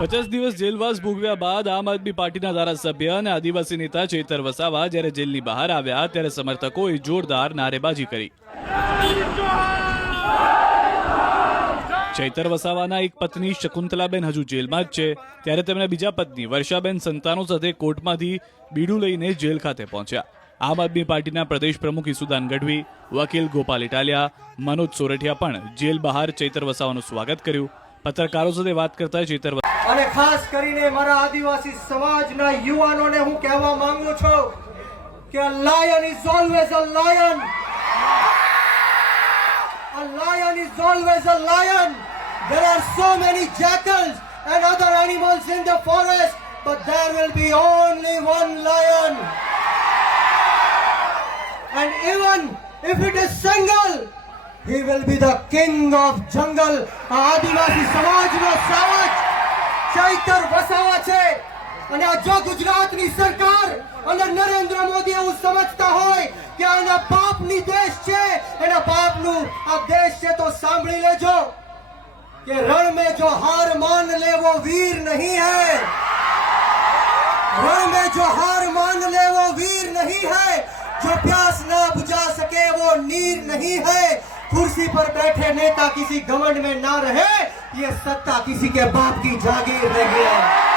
50 દિવસ જેલવાસ ભોગવ્યા બાદ આમ આદમી પાર્ટીના ધારાસભ્ય અને આદિવાસી નેતા ચૈતર વસાવા જ્યારે જેલની બહાર આવ્યા ત્યારે સમર્થકોએ જોરદાર નારેબાજી કરી. ચૈતર વસાવાના એક પત્ની શકુંતલાબેન હજુ જેલમાં જ છે ત્યારે તેમના બીજા પત્ની વર્ષાબેન સંતાનો સાથે કોર્ટમાંથી બીડું લઈને જેલ ખાતે પહોંચ્યા. આમ આદમી પાર્ટીના પ્રદેશ પ્રમુખ ઈસુદાન ગઢવી, વકીલ ગોપાલ ઇટાલિયા, મનોજ સોરઠિયા પણ જેલ બહાર ચૈતર વસાવાનું સ્વાગત કર્યું. પત્રકારો સાથે વાત કરતા ચૈતર અને ખાસ કરીને મારા આદિવાસી સમાજના યુવાનોને હું કહેવા માંગુ છું કે a lion is always a lion. A lion is always a lion. There are so many jackals and other animals in the forest, but there will be only one lion. And even if it is single, he will be the king of jungle. આદિવાસી સમાજનો સાવજ ચૈતર વસાવા છે. અને આ જો ગુજરાતની સરકાર અને નરેન્દ્ર મોદી એવું સમજતા હોય કે આના પાપની દેશ છે, એના પાપનું આ દેશ છે, તો સાંભળી લેજો કે રણ में जो हार मान ले वो वीर नहीं है. रण में जो हार मान ले वो वीर नहीं है. जो प्यास ना बुझा सके वो नीर नहीं है. कुर्सी पर बैठे नेता किसी घमंड में ना रहे, ये सत्ता किसी के बाप की जागीर नहीं है.